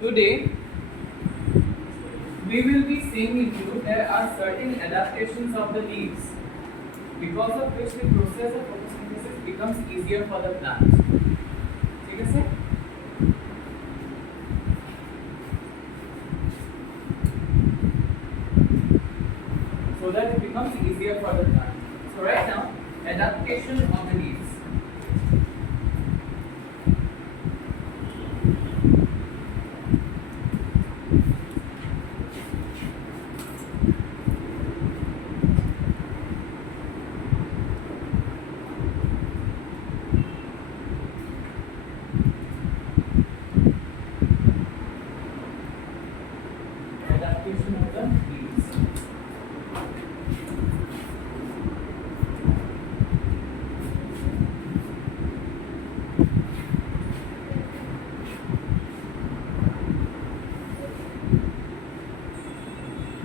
Today we will be seeing into there are certain adaptations of the leaves because of which the process of photosynthesis becomes easier for the plant. ठीक है sir? So that it becomes easier for the plant. So right now, adaptation of the leaves. Adaptation of the leaves.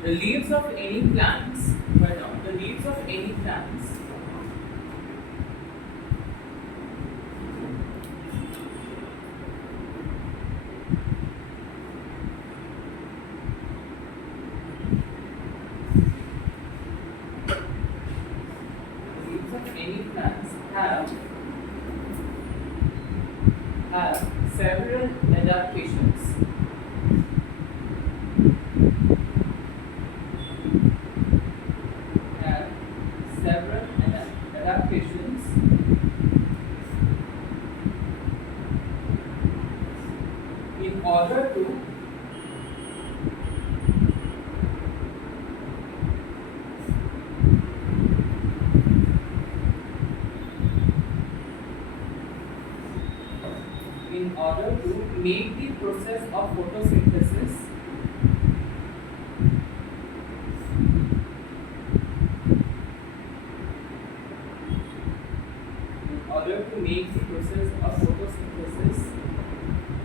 The leaves of any plants, right now, the leaves of any plants leaves of any plants have several adaptations. Have several adaptations in order to make the process of photosynthesis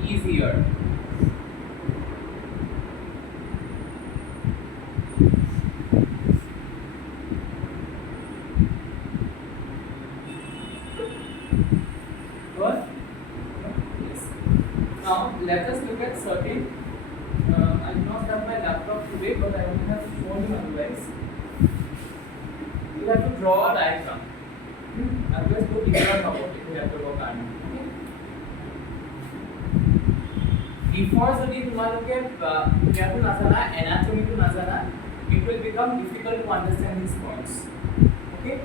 easier. What? Yes. Now let us look at certain. I do not have my laptop today, but I will have shown you otherwise. You have to draw a diagram. Otherwise, तो दिखेगा कब होते हैं या तो वो काटना. Before যদি তোমালোকে ইয়াটো নাজানা anatomy নাজানা, it will become difficult to understand these points. Okay?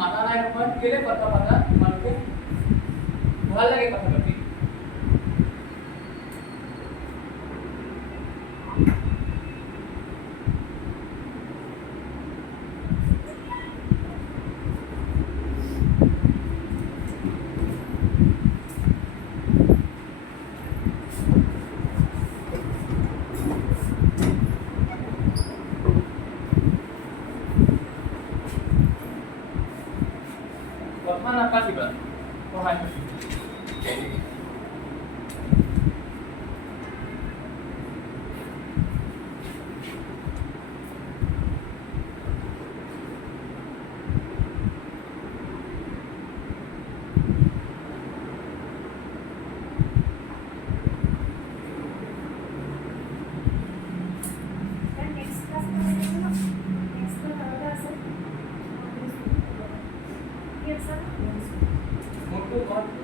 মাথা নাই নহয় কেলে কথা পাতা তোমালোকে ভাল লাগে কথা পাতি কথা নাপাতিবা সহায় मोटो बहुत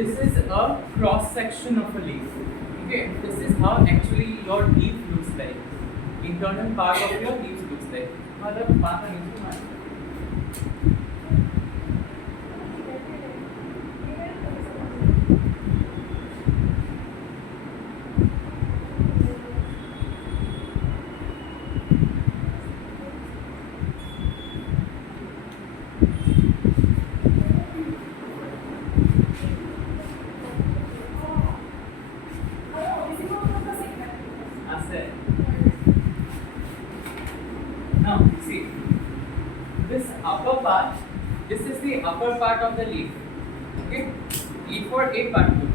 this is a cross section of a leaf. Okay, this is how actually your leaf looks like. Internal part of your leaf looks like. मतलब बात नहीं सुना। Now see, this upper part, this is the upper part of the leaf. Okay, E for A part 2.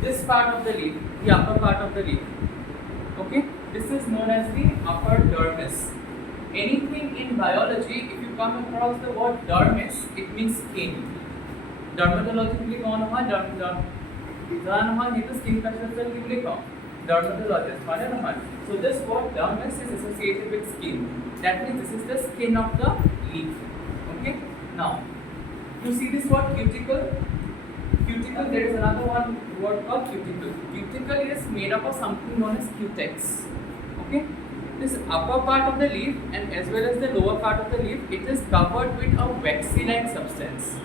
This part of the leaf, the upper part of the leaf. Okay, this is known as the upper dermis. Anything in biology, if you come across the word dermis, it means skin. Dermatologically, कौन हुआ? जान हुआ ये तो skin structure के लिए कौन? Dermatologist, हाँ ना हाँ. So this word dermis is associated with skin. That means this is the skin of the leaf. Okay. Now, you see this word cuticle. Cuticle. There is another one word called cuticle. Cuticle is made up of something known as cutex. Okay. This upper part of the leaf and as well as the lower part of the leaf, it is covered with a waxy-like substance.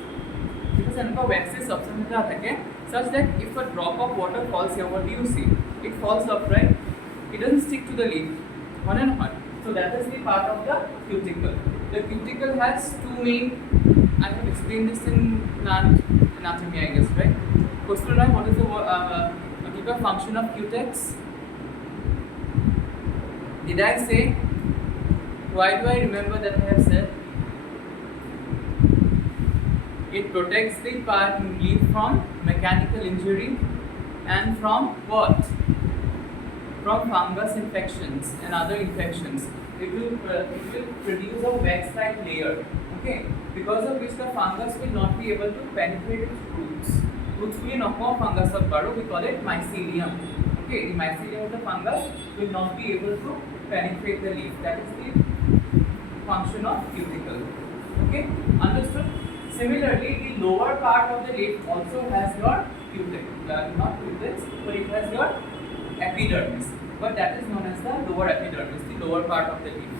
Because इनका waxy substance क्या है? Such that if a drop of water falls here, what do you see? It falls up, right? It doesn't stick to the leaf. On and on. So that is the part of the cuticle. The cuticle has two main. I have explained this in plant anatomy, I guess, right? Question nine. What is the function of cutex? Did I say? Why do I remember that I have said? It protects the leaf from mechanical injury and from what? From fungus infections and other infections. It will produce a wax-like layer. Okay, because of which the fungus will not be able to penetrate its roots. Roots will not form fungus of baro. We call it mycelium. Okay, the mycelium of the fungus will not be able to penetrate the leaf. That is the function of cuticle. Okay, understood? Similarly, the lower part of the leaf also has your cuticle, not cutex, but it has your epidermis. But that is known as the lower epidermis, the lower part of the leaf.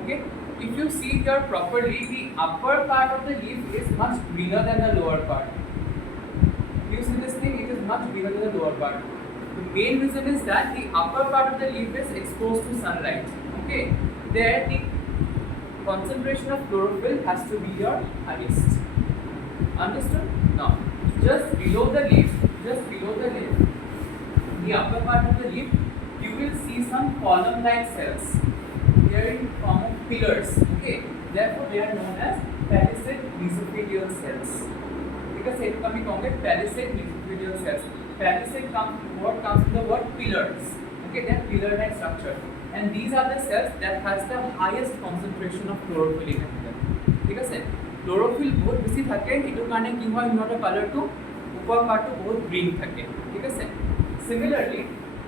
Okay, if you see here properly, the upper part of the leaf is much greener than the lower part. You see this thing? It is much greener than the lower part. The main reason is that the upper part of the leaf is exposed to sunlight. Okay, there the concentration of chlorophyll has to be your highest. Understood? Now, just below the leaf, the upper part of the leaf, you will see some column-like cells. They are in form of pillars. Okay, therefore they are known as palisade mesothelial cells. Because it can be called palisade mesothelial cells. Palisade comes from the word pillars. Okay, they are pillar-like structure. And these are the cells that has the highest concentration of chlorophyll in them. ठीक है sir? Chlorophyll बहुत बेसी থাকে इटो काने की हुआ इनोटा color to ऊपर part to बहुत green থাকে. ठीक है sir? Similarly,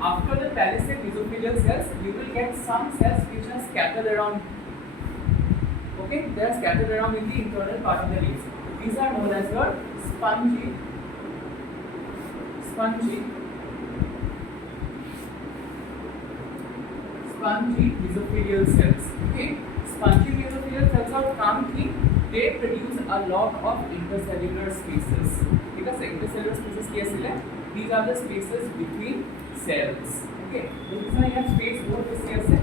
after the palisade mesothelial cells, you will get some cells which are scattered around. Okay, they are scattered around in the internal part of the leaves. These are known as your spongy mesothelial cells. Okay, spongy mesothelial cells are काम की they produce a lot of intercellular spaces. ठीक है, intercellular spaces कैसे ले? These are the spaces between cells. Okay, these are your space बहुत कैसे?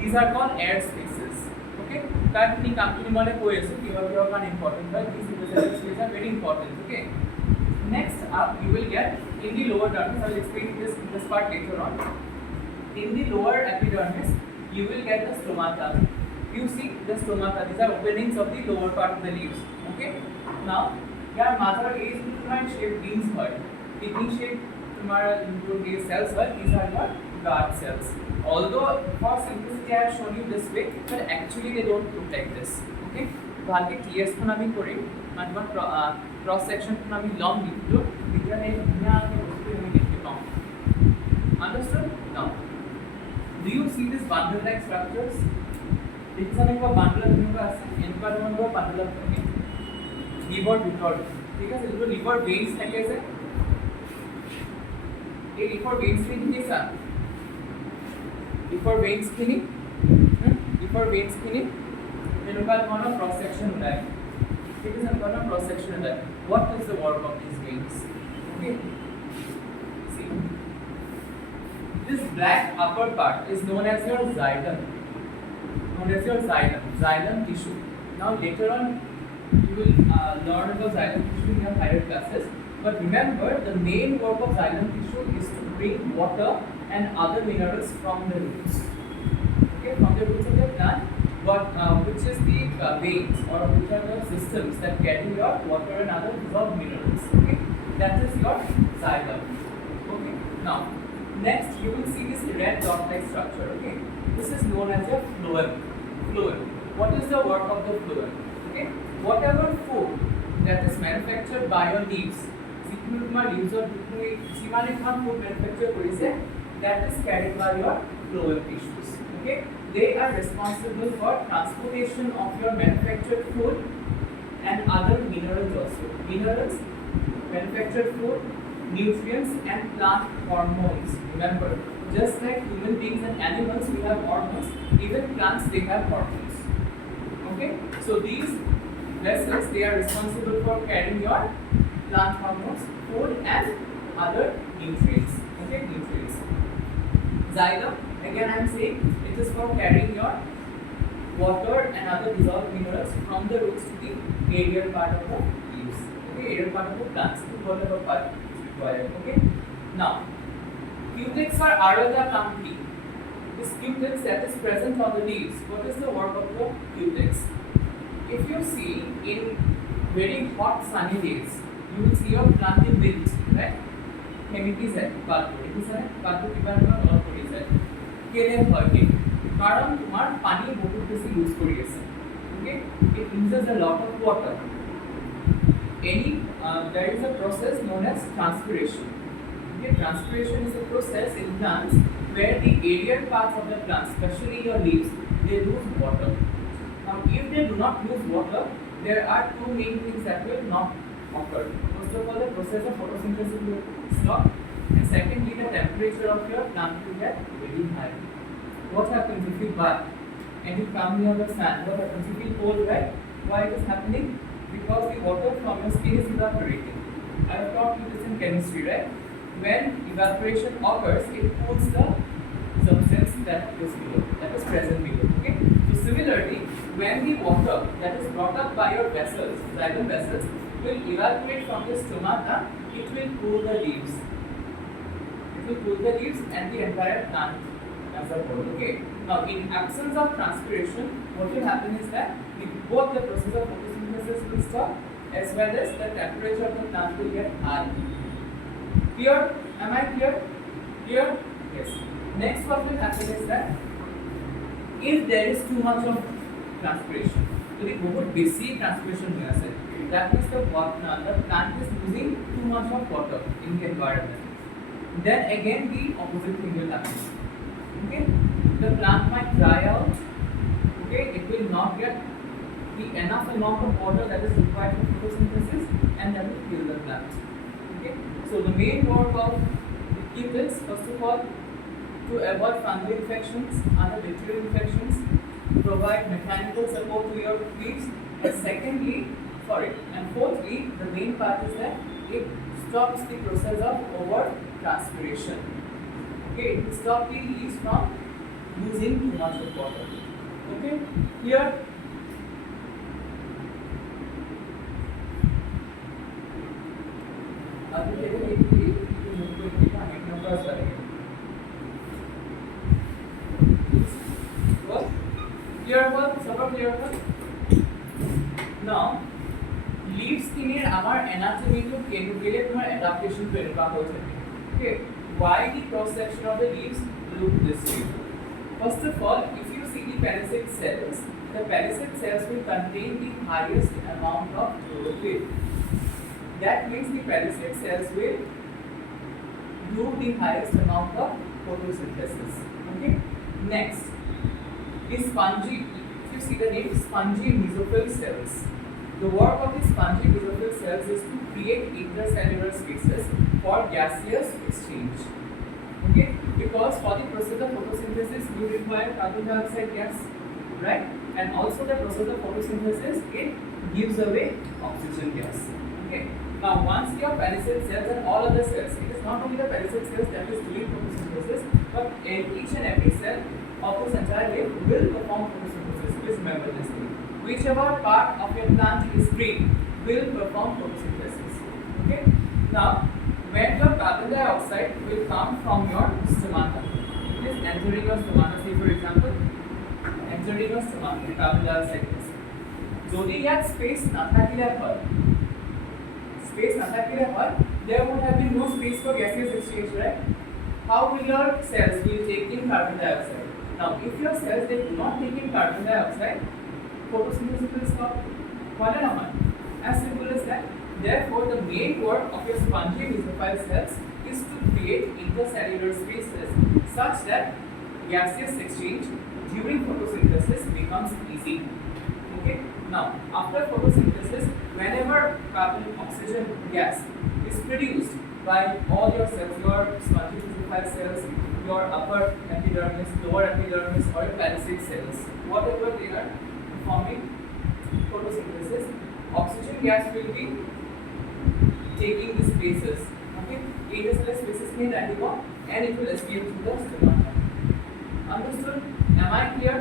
These are called air spaces. Okay, that नहीं काम की निमाने कोई ऐसे कि वह का important है. These intercellular spaces are very important. Okay, next up you will get in the lower dermis. I will explain this part later on. In the lower epidermis, you will get the stomata. You see the stomata. These are openings of the lower part of the leaves. Okay. Now, your mother is different shaped beans heart. Kidney shaped तुम्हारा जो ये cells है, these are your guard cells. Although for simplicity I have shown you this way, but actually they don't look like this. Okay. बाकी clears को ना भी करें, मतलब cross section को ना भी long लिख लो, दिखा नहीं दुनिया के उसके में लिख लो. Understood? Now. Do you see these bundle-like structures? দেখিছানে কিবা বান্দুলা তেনেকুৱা আছে এনেকুৱা ধৰণৰ বান্দুলা থাকে লিভাৰ ভিতৰত ঠিক আছে যিটো লিভাৰ ভেইনছ থাকে যে এই লিভাৰ ভেইনছখিনি দেখিছা লিভাৰ ভেইনছখিনি এনেকুৱা ধৰণৰ ক্ৰছ সেকশ্যন ওলায় ঠিক আছে এনেকুৱা ধৰণৰ ক্ৰছ সেকশ্যন ওলায় what is the work of these veins okay see this black upper part is known as your xylem tissue now later on you will learn about xylem tissue in your higher classes but remember the main work of xylem tissue is to bring water and other minerals from the roots okay from the roots of the plant but which is the veins or which are the systems that carry your water and other dissolved minerals okay that is your xylem okay now next you will see this red dot like structure okay this is known as your phloem what is the work of the phloem okay whatever food that is manufactured by your leaves যিকোনো তোমাৰ leaves তুমি যিমানে খান food manufacture কৰিছে that is carried by your phloem tissues okay they are responsible for transportation of your manufactured food and other minerals also minerals manufactured food nutrients and plant hormones remember just like human beings and animals we have hormones even plants they have hormones okay so these vessels they are responsible for carrying your plant hormones food and other nutrients okay nutrients xylem again I am saying it is for carrying your water and other dissolved minerals from the roots to the aerial part of the leaves okay aerial part of the plants to whatever part okay now cuticles are areola campi this cuticles that is present on the leaves what is the work of the cuticles if you see in very hot sunny days you will see your plant in wilt right chemicals है बात करें किस है बात को कितना ना और थोड़ी सा केले होगी कारण तुम्हार पानी बहुत बेसी यूज करी আছে okay it uses a lot of water there is a process known as transpiration okay transpiration is a process in plants where the aerial parts of the plant especially your leaves they lose water now if they do not lose water there are two main things that will not occur first of all the process of photosynthesis will stop and secondly the temperature of your plant will get very high what happens if you bath and you come near the sun what happens you feel cold right why it is happening because the water from your skin is evaporating I have taught you this in chemistry right when evaporation occurs it cools the substance that is present below okay so similarly when the water that is brought up by your vessels xylem vessels will evaporate from the stomata it will cool the leaves and the entire plant as a whole okay now in absence of transpiration what will happen is that both the process of photosynthesis will stop as well as the temperature of the plant will get high clear am I clear yes next what will happen is that if there is too much of transpiration যদি বহুত বেশি transpiration হয়ে আছে that means the plant is losing too much of water in the environment then again the opposite thing will happen okay the plant might dry out okay it will not get the enough amount of water that is required for photosynthesis and that will kill the plant okay so the main work of the cuticles first of all to avoid fungal infections other bacterial infections provide mechanical support to your leaves and fourthly the main part is that it stops the process of over transpiration okay it will stop the leaves from losing too much of water okay here now leaf skin এর আমার anatomy to chemically তোমার adaptation to এনেকুৱা হৈ থাকে okay why the cross section of the leaves look this way first of all if you see the palisade cells the palisade cells will contain the highest amount of chlorophyll that means the palisade cells will do the highest amount of photosynthesis okay next is spongy if you see the name spongy mesophyll cells. The work of the spongy mesophyll cells is to create intercellular spaces for gaseous exchange. Okay, because for the process of photosynthesis you require carbon dioxide gas, right? And also the process of photosynthesis, it gives away oxygen gas. Okay. Now once your palisade cells and all other cells, it is not only the palisade cells that is doing photosynthesis, but each and every cell of this entire leaf will perform photosynthesis. Please remember this thing. Whichever part of your plant is green will perform photosynthesis. Okay. Now when your carbon dioxide will come from your stomata, it is entering your stomata. Say for example, entering your stomata, carbon dioxide is. যদি ইয়াত space নাথাকিলে হয়, there would have been no space for gaseous exchange, right? How will your cells will take in carbon dioxide? Now, if your cells they do not take in carbon dioxide, photosynthesis will stop. Why not? As simple as that. Therefore, the main work of your spongy mesophyll cells is to create intercellular spaces such that gaseous exchange during photosynthesis becomes easy. Okay. Now, after photosynthesis, whenever carbon oxygen gas is produced by all your cells, your spongy mesophyll cells, your upper epidermis, lower epidermis, or your palisade cells, whatever they are performing photosynthesis, oxygen gas will be taking the spaces. Okay, intercellular spaces may go and it will escape to the stomata. Understood? Am I clear?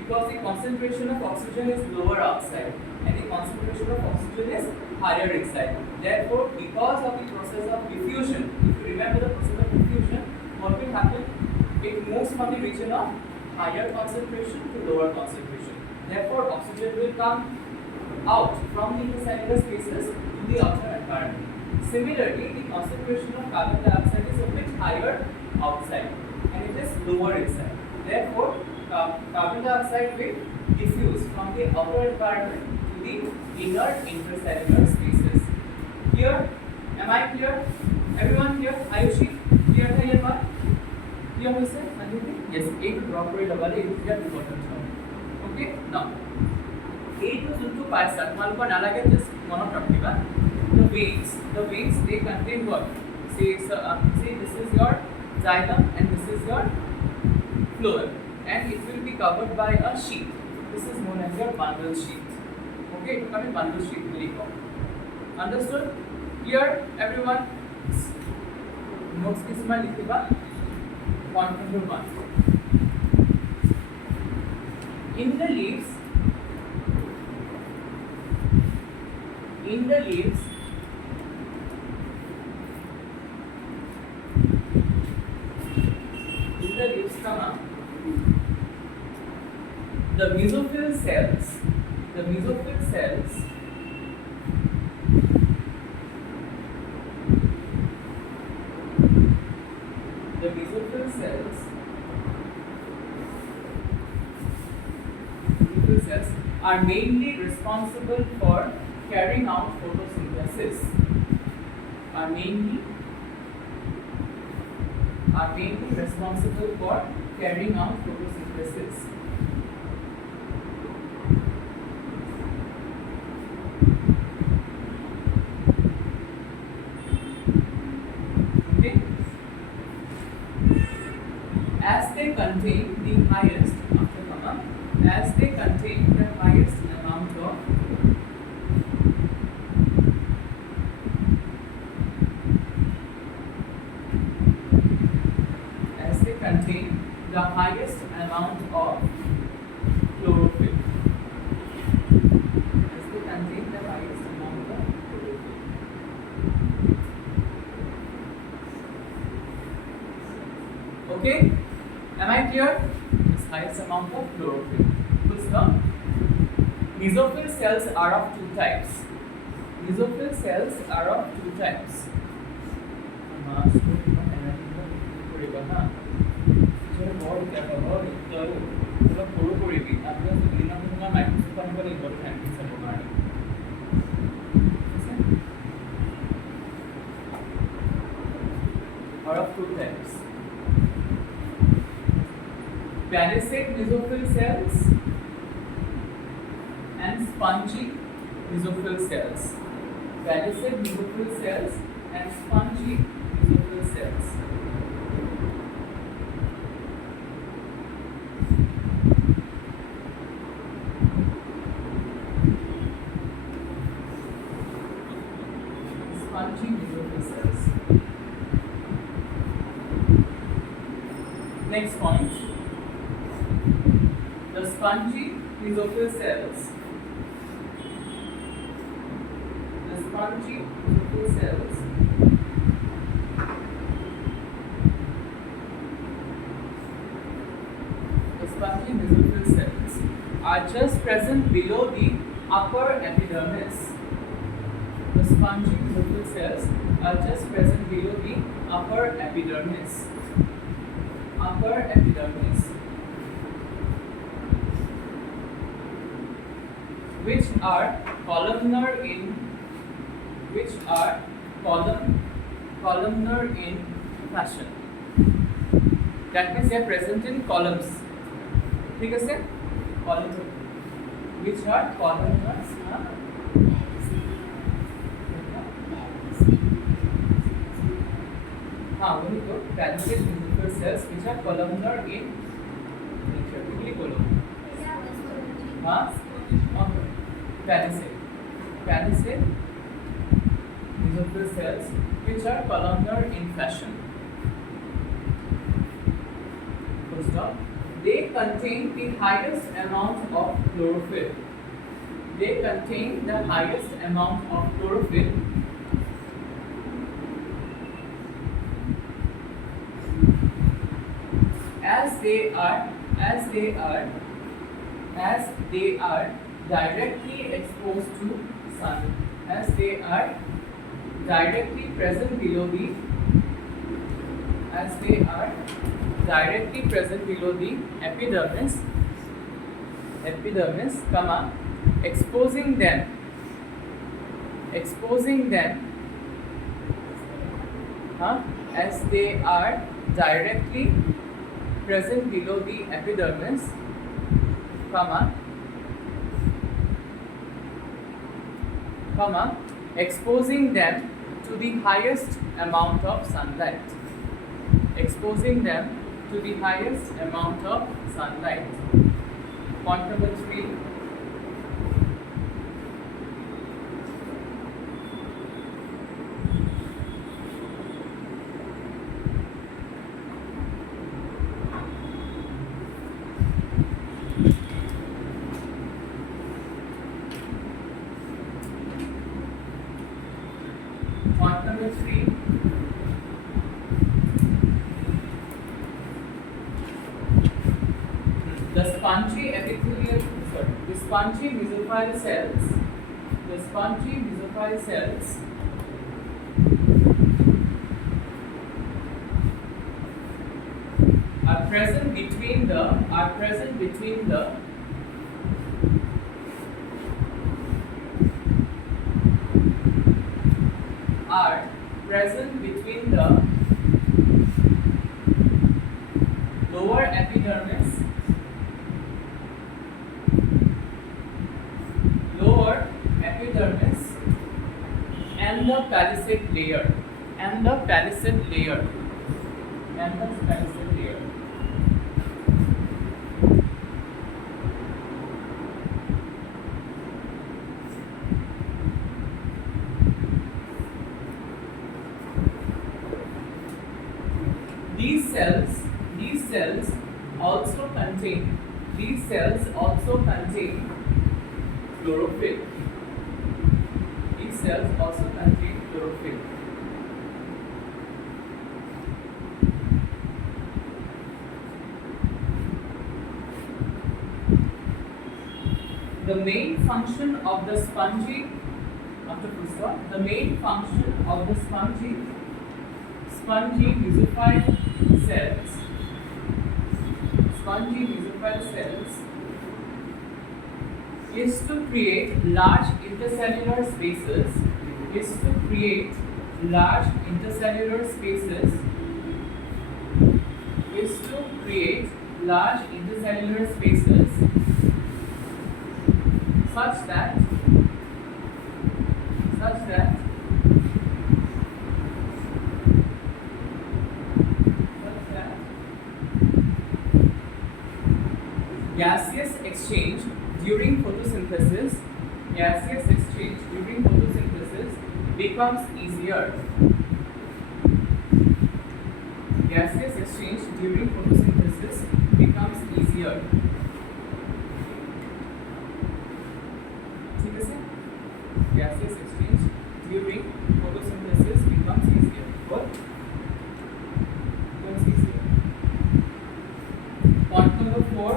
Because the concentration of oxygen is lower outside and the concentration of oxygen is higher inside. Therefore, because of the process of diffusion, if you remember the process of diffusion, what will happen? It moves from the region of higher concentration to lower concentration. Therefore, oxygen will come out from the intercellular spaces to the outer environment. Similarly, the concentration of carbon dioxide is a bit higher outside and it is lower inside. Therefore, carbon dioxide will diffuse from the outer environment to the inner intercellular spaces. Clear? Am I clear? Everyone clear? Ayushi? Clear hai ye baat? Clear hoise? Anjali? Yes. Ek drop kore double it is important. Okay? Now, এইটো যোনটো পাইছা তোমালোকৰ নালাগে just মনত ৰাখিবা the veins they contain what? See this is your xylem and this is your phloem and it will be covered by a sheath. This is known as your bundle sheath. Okay, it becomes bundle sheath really called. Understood? Clear everyone? Notes kisma likhiba. Point number 1. In the leaves, come up. The mesophyll cells are mainly responsible for carrying out photosynthesis. Are mainly responsible for carrying out photosynthesis. Okay. As they contain the highest amount of chlorophyll. Okay, am I clear? This highest amount of chlorophyll. Full stop. Mesophyll cells are of two types. Palisade mesophyll cells spongy mesophyll cells. Palisade mesophyll cells and spongy mesophyll cells. Spongy mesophyll cells. Next point. The spongy mesophyll cells. The spongy mesophyll cells are just present below the upper epidermis. The spongy mesophyll cells are just present below the upper epidermis. Upper epidermis, which are columnar in fashion. That means they are present in columns. ठीक है sir? Columns, which are columnar. हाँ वही तो palisade mesophyll cells which are columnar in nature. कितनी column? हाँ palisade mesophyll cells which are columnar in fashion. Full stop. They contain the highest amount of chlorophyll. They contain the highest amount of chlorophyll. As they are directly exposed to sun. As they are directly present below the epidermis, exposing them as they are directly present below the epidermis, exposing them to the highest amount of sunlight. Exposing them to the highest amount of sunlight. Point number 3. Point number 3. The spongy mesophyll cells are present between the lower epidermis and the palisade layer. These cells also contain chlorophyll. These cells also contain chlorophyll. The main function of the spongy mesophyll cells is to create large intercellular spaces. such that such that gaseous exchange during photosynthesis becomes easier. Gaseous exchange during photosynthesis becomes easier. ठीक है sir? Gaseous exchange during photosynthesis becomes easier. What? Becomes easier. Point number 4.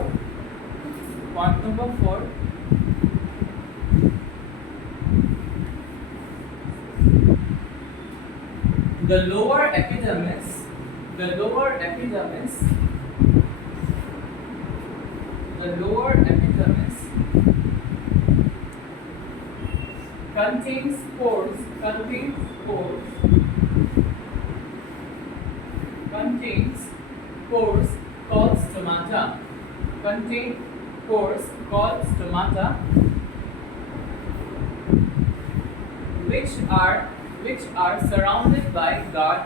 The lower epidermis contains pores called stomata, which are surrounded by guard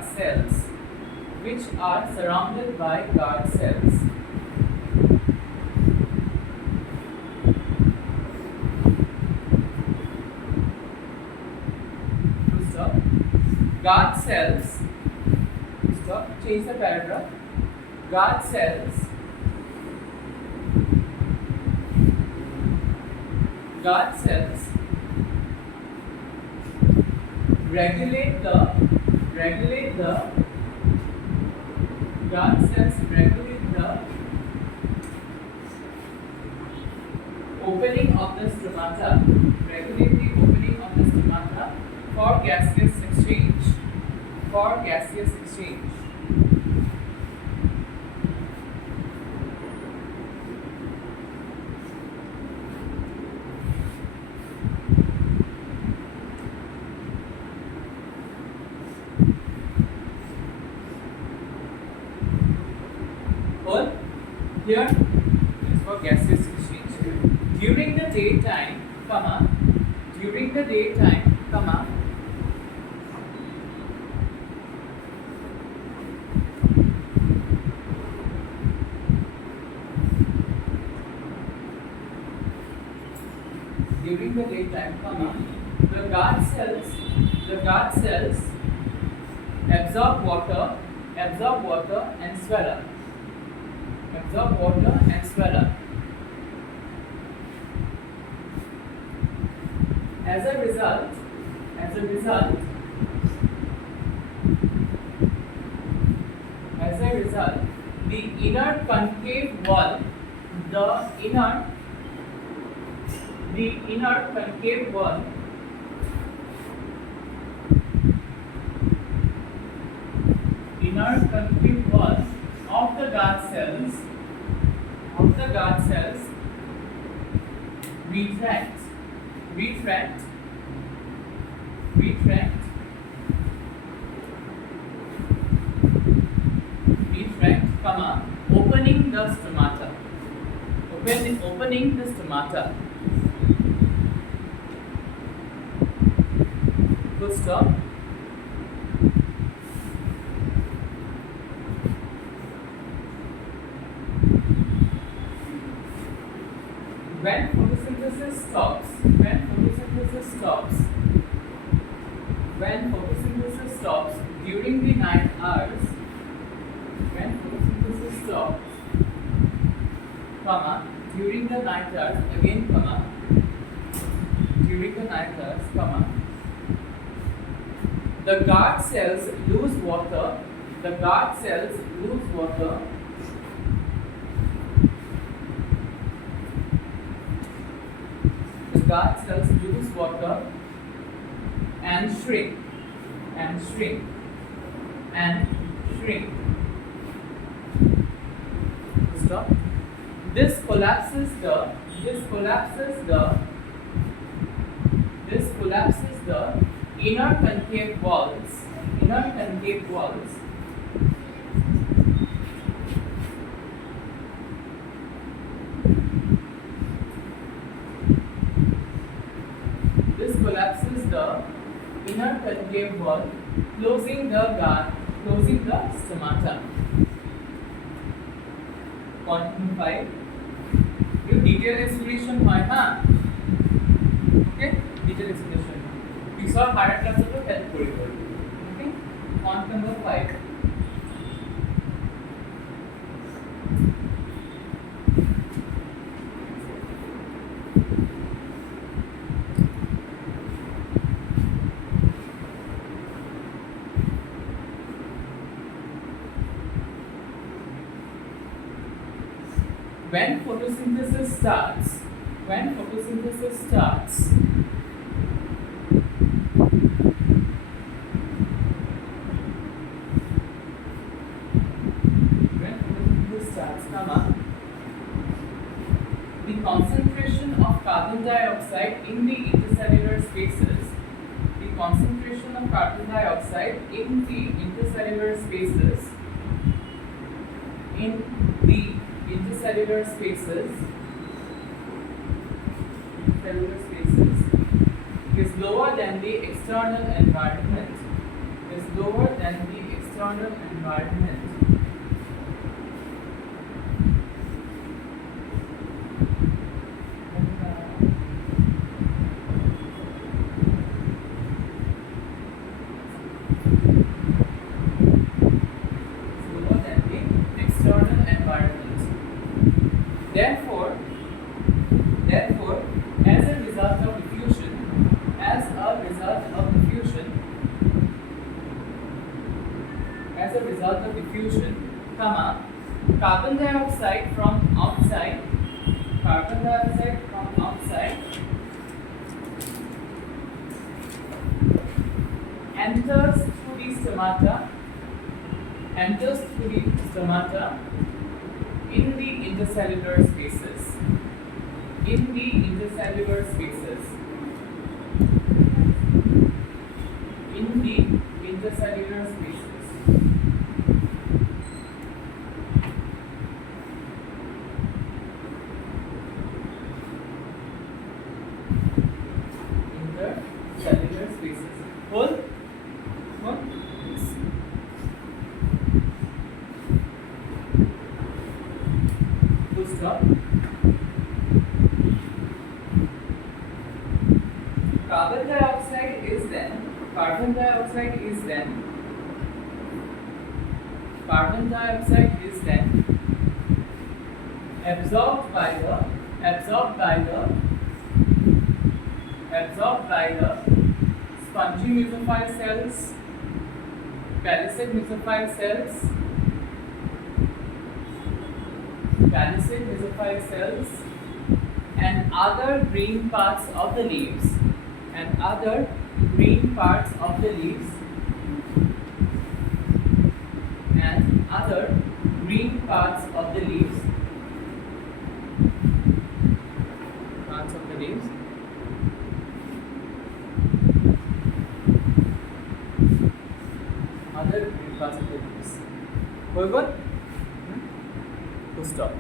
cells. Guard cells. Stop. Change the paragraph. Guard cells regulate the opening of the stomata. Regulate the opening of the stomata for gaseous exchange. Here is for gaseous exchange. During the daytime, the guard cells absorb water and swell up. As a result, the inner concave wall of the guard cells retract, opening the stomata. Full stop. When photosynthesis stops during the night hours, during the night hours, the guard cells lose water. And shrink. Stop. This collapses the inner concave walls. collapses the inner concave wall, closing the stomata. Point number 5. You detailed explanation হয় হ্যাঁ ওকে detailed explanation পিছৰ higher ক্লাছতো help কৰিব ওকে point number 5. When photosynthesis starts, when photosynthesis starts, the concentration of carbon dioxide in the intercellular spaces, the concentration of carbon dioxide in the intercellular spaces, in the intercellular spaces is lower than the external environment, is lower than the external environment. Therefore, as a result of diffusion, carbon dioxide from outside enters through the stomata in the intercellular spaces. In the intercellular spaces. In the intercellular spaces. Intercellular spaces. Hold. Stop. Carbon dioxide is then absorbed by the spongy mesophyll cells, palisade mesophyll cells, and other green parts of the leaves, হৈ গ'ল stop.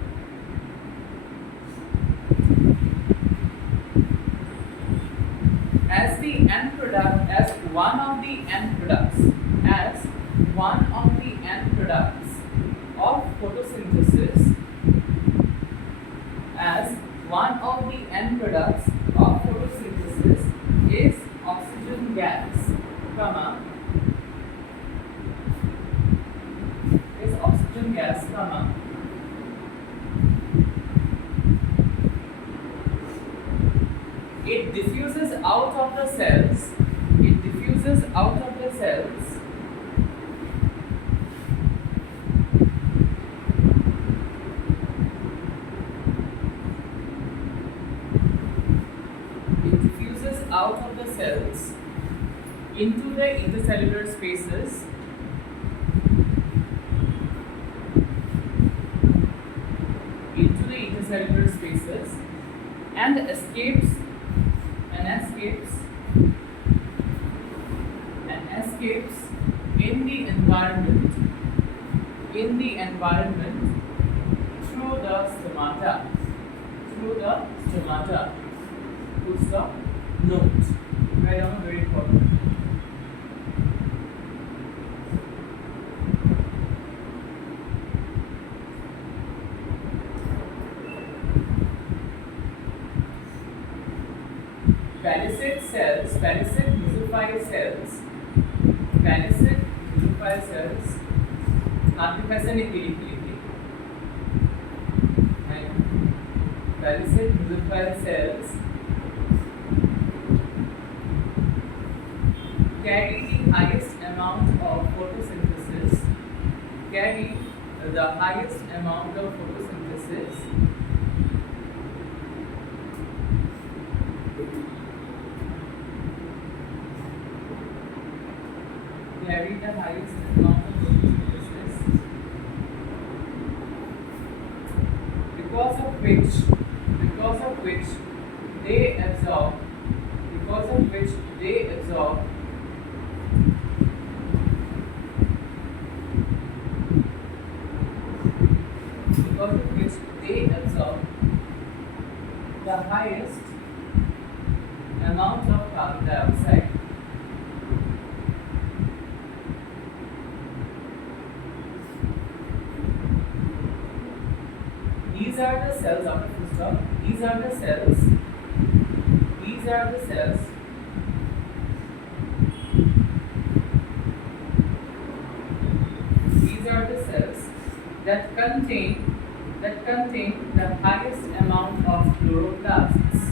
As one of the end products of photosynthesis, is oxygen gas, it diffuses out of the cells, into the intercellular spaces, and escapes in the environment through the stomata. Full stop. Note. Write down, very important. Palisade cells, palisade mesophile cells, palisade mesophile cells, आपके पैसे नहीं लिखी palisade mesophile cells carry the highest amount of photosynthesis, carry the highest amount of photosynthesis carry the highest amount of photosynthesis because of which they absorb because of which they absorb the highest amount of carbon dioxide. These are the cells of the system. These are the cells. These are the cells. These are the cells that contain the highest amount of chloroplasts.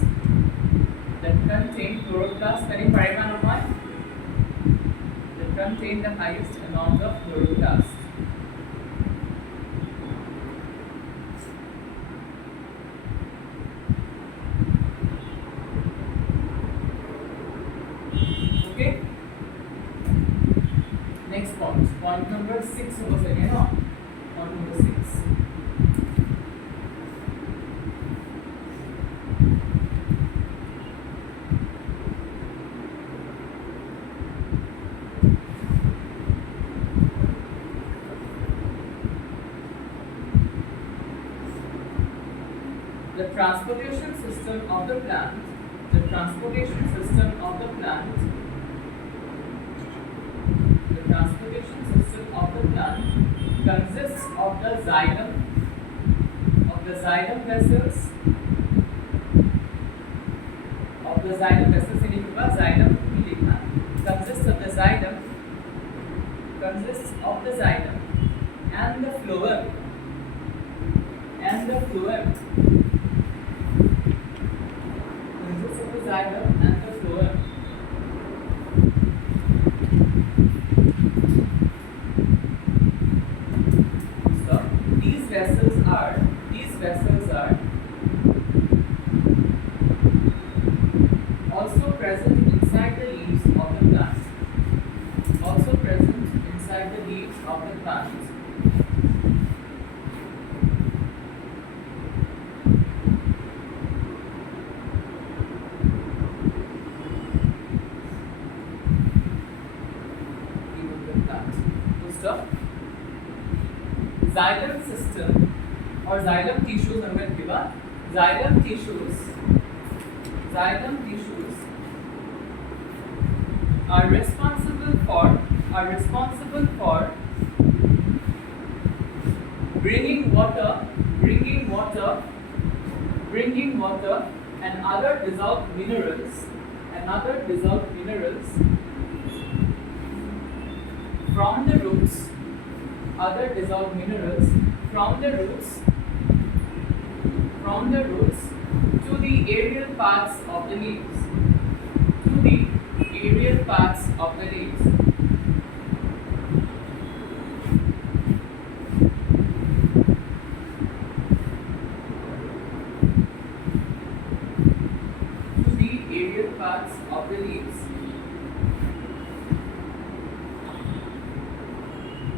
That contain chloroplasts. Can you pariman of mine? That contain the highest amount of chloroplasts. Okay. Next point number 6 over here, no? Point number 6. The transportation system of the plant, the transportation system of the plant, the transportation system of the plant consists of the xylem vessels, से नहीं होगा, xylem ही लिखना, consists of the xylem and the phloem consists of the xylem and the phloem. So these vessels are also present inside the leaves of the plant. Xylem system or xylem tissues, xylem tissues are responsible for bringing water and other dissolved minerals from the roots to the aerial parts of the leaves.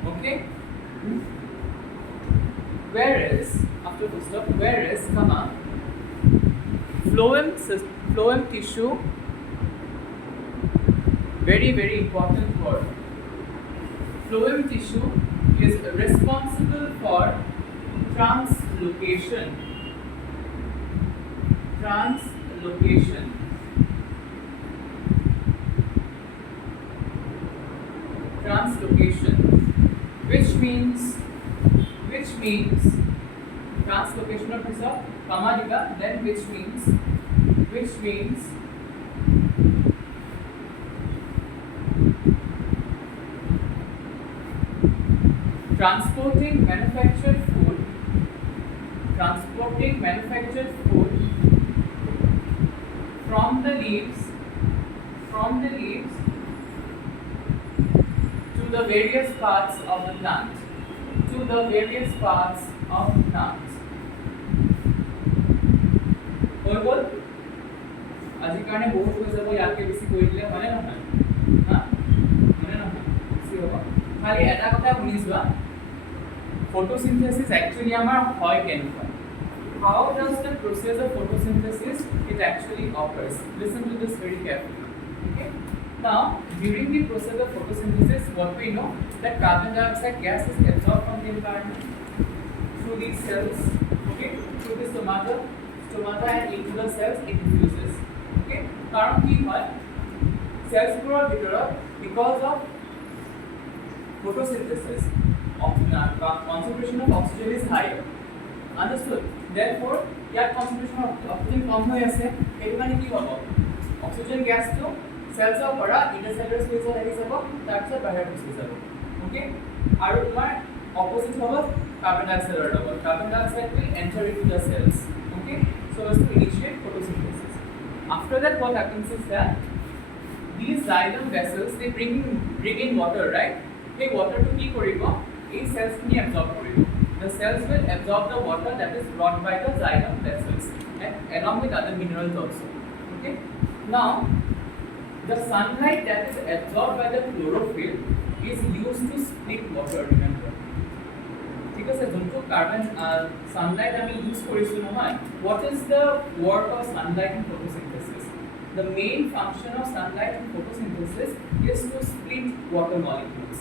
Okay. Whereas phloem tissue, very very important word. Phloem tissue is responsible for translocation translocation, which means translocation of this comma diga, then which means transporting manufactured food from the leaves to the various parts of the plant. হৈ গ'ল আজিৰ কাৰণে বহুত হৈ যাব, ইয়াকে বেছি কৰি দিলে মানে নহয় বেছি হ'ব। খালি এটা কথা শুনি যোৱা, photosynthesis actually আমাৰ হয় কেনেকুৱা? How does the process of photosynthesis it actually occurs? Listen to this very carefully. Okay. Now, during the process of photosynthesis, what we know that carbon dioxide gas is absorbed from the environment through these cells. Okay, through the stomata and into the cells it diffuses. Okay, karon ki hoy cells purar bitorat because of photosynthesis concentration of oxygen is higher. Understood? Therefore, here concentration of oxygen কম হৈ আছে, এটো মানে কি হ'ব? Oxygen gas to cells of পৰা intercellular space আহি যাব, তাৰপিছত বাহিৰ গুচি যাব। ওকে, আৰু তোমাৰ opposite হ'ব carbon dioxide লগত। Carbon dioxide will enter into the cells. Okay, so as to initiate photosynthesis. After that, what happens is that these xylem vessels they bring in water, right? Hey, water to কি কৰিব? এই cells খিনি absorb কৰিব। The cells will absorb the water that is brought by the xylem vessels and along with other minerals also. Okay. Now, the sunlight that is absorbed by the chlorophyll is used to split water. Remember. ঠিক আছে, যোনটো carbon sunlight আমি use কৰিছো নহয়, what is the work of sunlight in photosynthesis? The main function of sunlight in photosynthesis is to split water molecules.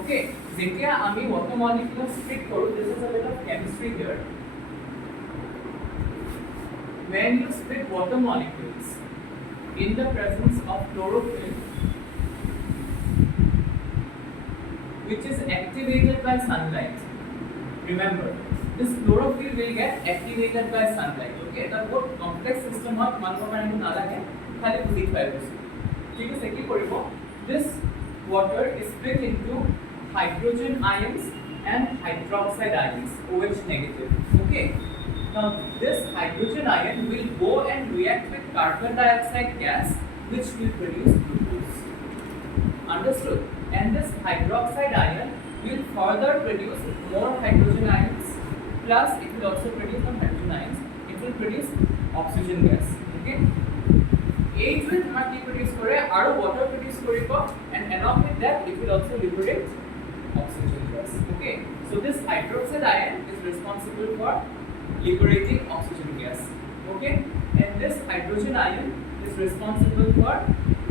Okay, যেতিয়া আমি water molecule split কৰো, this is a bit of chemistry here. When you split water molecules in the presence of chlorophyll, which is activated by sunlight, remember this chlorophyll will get activated by sunlight. Okay, এটা বহুত complex system হয়, তোমালোকৰ কাৰণে নালাগে, খালি বুজি পাইছো। ঠিক আছে, কি কৰিব? This water is split into hydrogen ions and hydroxide ions, OH negative. Okay, now this hydrogen ion will go and react with carbon dioxide gas, which will produce glucose. Understood? And this hydroxide ion will further produce more hydrogen ions, plus it will also produce some hydrogen ions. It will produce oxygen gas. Okay, it will produce kore aro water produce koribo, and along with that it will also liberate oxygen gas. Okay, so this hydroxide ion is responsible for liberating oxygen gas. Okay, and this hydrogen ion is responsible for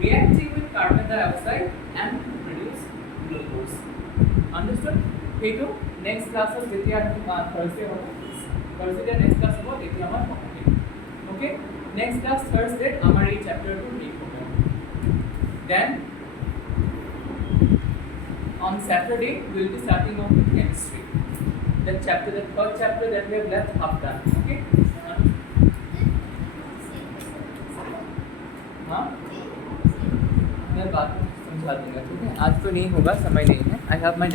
reacting with carbon dioxide and produce glucose. Understood? Heto next class of যেতিয়া Thursday হ'ব, Thursday next class হ'ব, তেতিয়া আমাৰ complete. Okay, next class Thursday আমাৰ এই chapter টো read হ'ব। Then on Saturday we will be starting off with chemistry, the third chapter that we have left half done. Okay, हाँ मैं बात समझा दूंगा। ठीक है, आज तो नहीं होगा, समय नहीं है। I have my